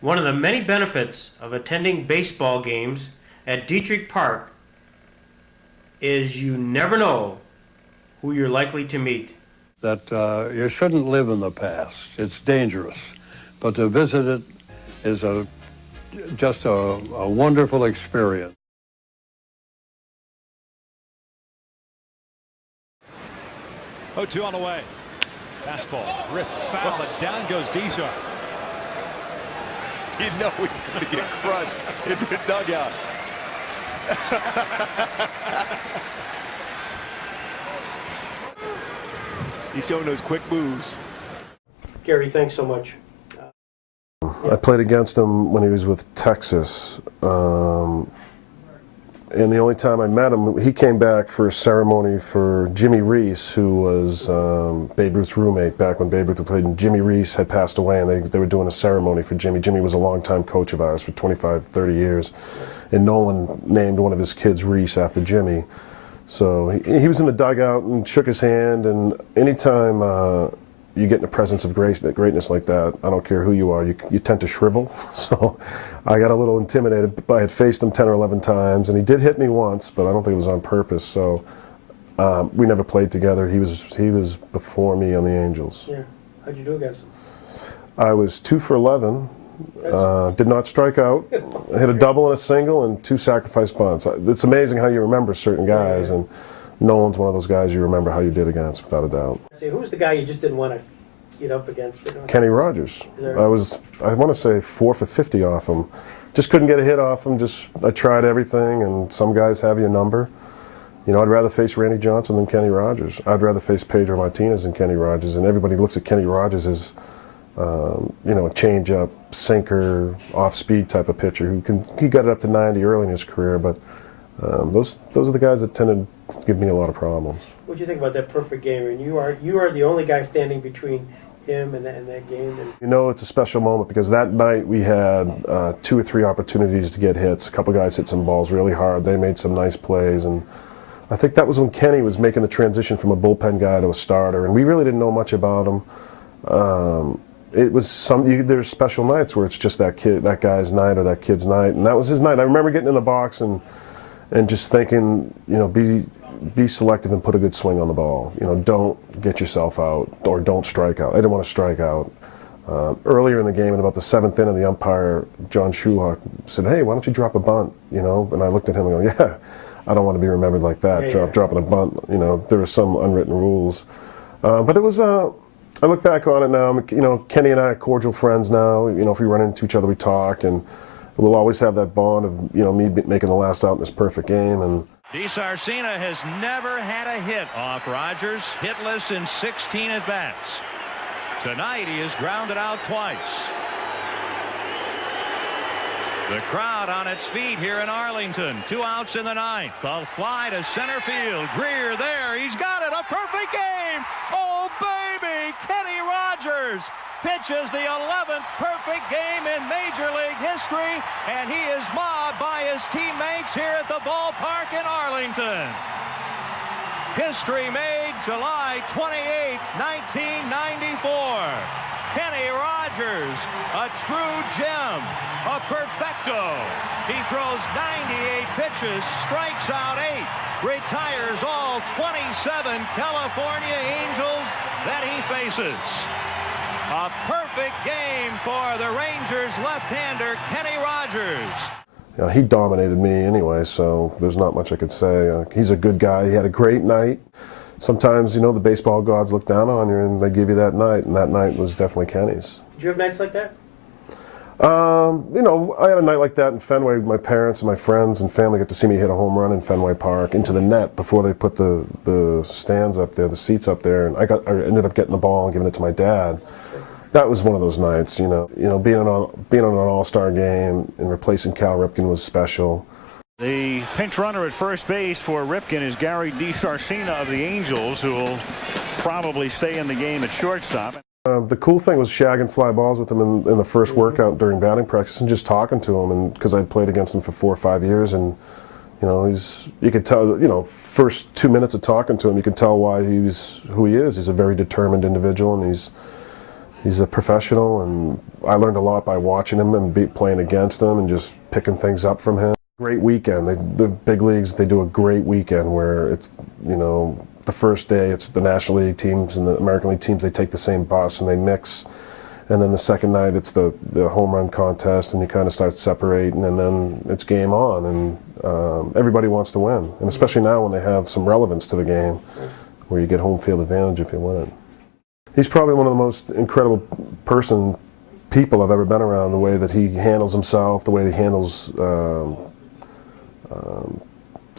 One of the many benefits of attending baseball games at Diethrick Park is you never know who you're likely to meet. That you shouldn't live in the past. It's dangerous. But to visit it is just a wonderful experience. 0-2 on the way. Fastball, rip foul, and down goes DiSarcina. You know he's going to get crushed in the dugout. He's showing those quick moves. Gary, thanks so much. I played against him when he was with Texas. And the only time I met him, he came back for a ceremony for Jimmy Reese, who was Babe Ruth's roommate back when Babe Ruth played. And Jimmy Reese had passed away, and they were doing a ceremony for Jimmy. Jimmy was a longtime coach of ours for 25, 30 years. And Nolan named one of his kids Reese after Jimmy. So he was in the dugout and shook his hand, and anytime you get in the presence of greatness like that, I don't care who you are, you tend to shrivel. So I got a little intimidated. I had faced him 10 or 11 times, and he did hit me once, but I don't think it was on purpose. So we never played together. He was before me on the Angels. Yeah. How'd you do against him? I was 2 for 11. Did not strike out. I hit a double and a single and 2 sacrifice bunts. It's amazing how you remember certain guys, and Nolan's one of those guys you remember how you did against, without a doubt. See, who was the guy you just didn't want to get up against? Kenny Rogers. I want to say 4 for 50 off him. Just couldn't get a hit off him. I tried everything, and some guys have your number. You know, I'd rather face Randy Johnson than Kenny Rogers. I'd rather face Pedro Martinez than Kenny Rogers, and everybody looks at Kenny Rogers as you know, a change-up, sinker, off-speed type of pitcher he got it up to 90 early in his career, but those are the guys that tended to give me a lot of problems. What do you think about that perfect game? And you are the only guy standing between him and that game. You know, it's a special moment because that night we had 2 or 3 opportunities to get hits. A couple guys hit some balls really hard. They made some nice plays, and I think that was when Kenny was making the transition from a bullpen guy to a starter, and we really didn't know much about him. It was there's special nights where it's just that guy's night or that kid's night, and that was his night. I remember getting in the box and just thinking, you know, be selective and put a good swing on the ball. You know, don't get yourself out or don't strike out. I didn't want to strike out. Earlier in the game, in about the 7th inning, the umpire, John Shulock, said, "Hey, why don't you drop a bunt?" You know, and I looked at him and go, "Yeah, I don't want to be remembered like that, dropping a bunt." You know, there were some unwritten rules, but it was. I look back on it now, you know, Kenny and I are cordial friends now. You know, if we run into each other, we talk, and we'll always have that bond of, you know, me making the last out in this perfect game. And DiSarcina has never had a hit off Rogers, hitless in 16 at-bats. Tonight he is grounded out twice. The crowd on its feet here in Arlington. 2 outs in the 9th. The fly to center field. Greer there. He's got it. A perfect game. Oh, baby. Kenny Rogers pitches the 11th perfect game in Major League history, and he is mobbed by his teammates here at the ballpark in Arlington. History made July 28, 1994. Kenny Rogers, a true gem, a perfecto. He throws 98 pitches, strikes out 8, retires all 27 California Angels that he faces. A perfect game for the Rangers left-hander Kenny Rogers. You know, he dominated me anyway, so there's not much I could say. He's a good guy. He had a great night. Sometimes, you know, the baseball gods look down on you and they give you that night, and that night was definitely Kenny's. Did you have nights like that? You know, I had a night like that in Fenway. My parents and my friends and family got to see me hit a home run in Fenway Park into the net before they put the stands up there, the seats up there, and I ended up getting the ball and giving it to my dad. That was one of those nights, you know, being on an all-star game and replacing Cal Ripken was special. The pinch runner at first base for Ripken is Gary DiSarcina of the Angels, who will probably stay in the game at shortstop. The cool thing was shagging fly balls with him in the first workout during batting practice and just talking to him, and because I'd played against him for 4 or 5 years, and you know, you could tell, you know, first 2 minutes of talking to him, you can tell why he's who he is. He's a very determined individual, and He's a professional, and I learned a lot by watching him and playing against him and just picking things up from him. Great weekend. The big leagues, they do a great weekend where it's, you know, the first day it's the National League teams and the American League teams, they take the same bus and they mix. And then the second night it's the home run contest, and you kind of start separating, and then it's game on, and everybody wants to win. And especially now when they have some relevance to the game, where you get home field advantage if you win it. He's probably one of the most incredible people I've ever been around, the way that he handles himself, the way he handles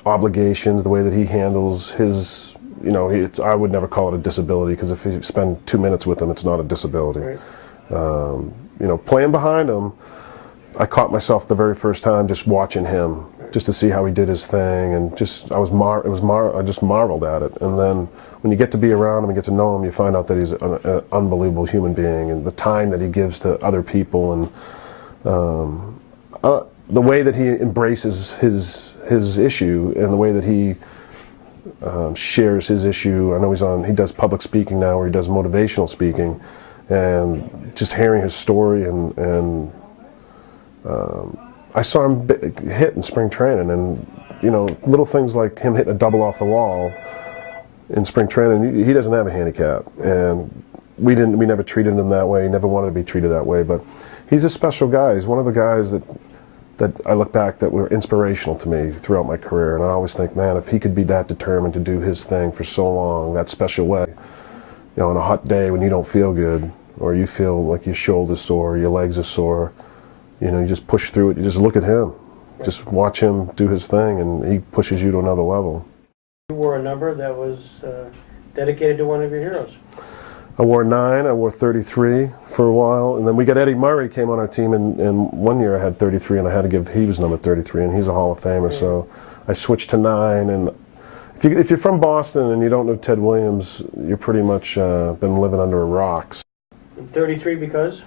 obligations, the way that he handles his, you know, I would never call it a disability, because if you spend 2 minutes with him, it's not a disability. Right. You know, playing behind him, I caught myself the very first time just watching him, just to see how he did his thing, and just I just marveled at it. And then when you get to be around him and get to know him, you find out that he's an unbelievable human being, and the time that he gives to other people, and the way that he embraces his issue, and the way that he shares his issue. I know he does public speaking now, or he does motivational speaking, and just hearing his story, and I saw him hit in spring training, and you know, little things like him hitting a double off the wall in spring training. He doesn't have a handicap, and we never treated him that way. He never wanted to be treated that way, but he's a special guy. He's one of the guys that I look back that were inspirational to me throughout my career, and I always think, man, if he could be that determined to do his thing for so long, that special way, you know, on a hot day when you don't feel good, or you feel like your shoulder's sore, your legs are sore, you know, you just push through it. You just look at him, just watch him do his thing, and he pushes you to another level. You wore a number that was dedicated to one of your heroes. I wore 9, I wore 33 for a while, and then we got Eddie Murray came on our team, and one year I had 33, and I had to give, he was number 33, and he's a Hall of Famer, so I switched to 9, and if you're from Boston and you don't know Ted Williams, you're pretty much been living under a rock. And 33 because?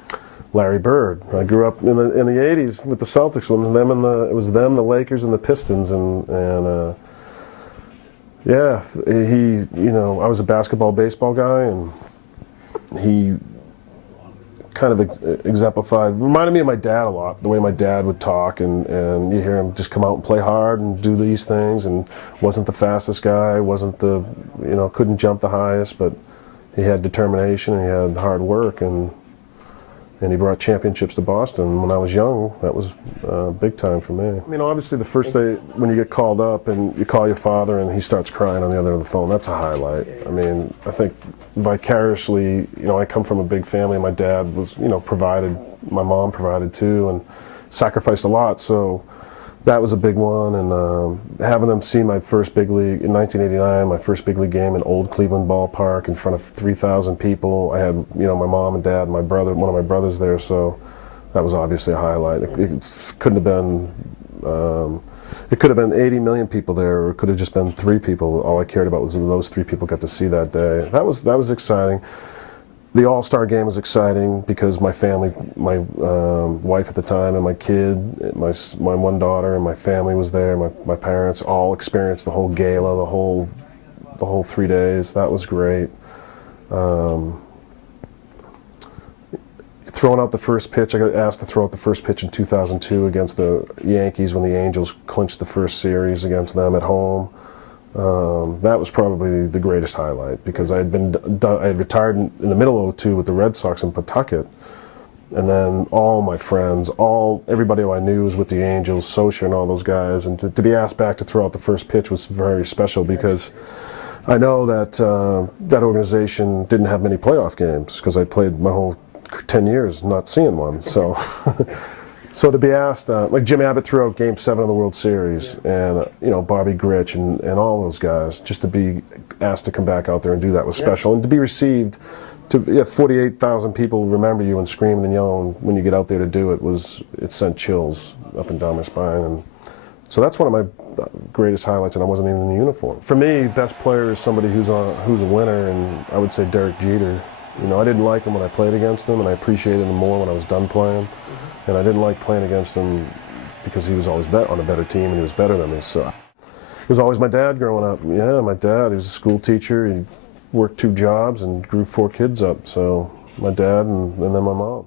Larry Bird. I grew up in the 80s with the Celtics, it was them, the Lakers, and the Pistons, and yeah, he, you know, I was a basketball, baseball guy, and he kind of reminded me of my dad a lot, the way my dad would talk, and you hear him just come out and play hard and do these things, and wasn't the fastest guy, wasn't the, you know, couldn't jump the highest, but he had determination, and he had hard work, and he brought championships to Boston. When I was young, that was big time for me. I mean, obviously the first day when you get called up and you call your father and he starts crying on the other end of the phone, that's a highlight. I mean, I think vicariously, you know, I come from a big family. My dad was, you know, provided, my mom provided too, and sacrificed a lot, so that was a big one. And having them see my first big league in 1989, my first big league game in Old Cleveland Ballpark in front of 3,000 people. I had, you know, my mom and dad, and my brother, one of my brothers there, so that was obviously a highlight. It couldn't have been, it could have been 80 million people there, or it could have just been 3 people. All I cared about was those 3 people got to see that day. That was exciting. The All-Star game was exciting because my family, my wife at the time, and my kid, my one daughter, and my family was there. My parents all experienced the whole gala, the whole 3 days. That was great. Throwing out the first pitch, I got asked to throw out the first pitch in 2002 against the Yankees when the Angels clinched the first series against them at home. That was probably the greatest highlight, because I had retired in the middle of '02 with the Red Sox in Pawtucket, and then all my friends, everybody who I knew was with the Angels, Socia and all those guys, and to be asked back to throw out the first pitch was very special, because I know that that organization didn't have many playoff games, because I played my whole 10 years not seeing one, so. So to be asked, like Jim Abbott threw out Game 7 of the World Series, and you know, Bobby Grich and all those guys, just to be asked to come back out there and do that was special, and to be received, 48,000 people remember you and screaming and yelling when you get out there to do it, it sent chills up and down my spine, and so that's one of my greatest highlights, and I wasn't even in the uniform. For me, best player is somebody who's a winner, and I would say Derek Jeter. You know, I didn't like him when I played against him, and I appreciated him more when I was done playing. And I didn't like playing against him because he was always on a better team and he was better than me. So it was always my dad growing up. Yeah, my dad, he was a school teacher. He worked 2 jobs and grew 4 kids up. So my dad, and then my mom.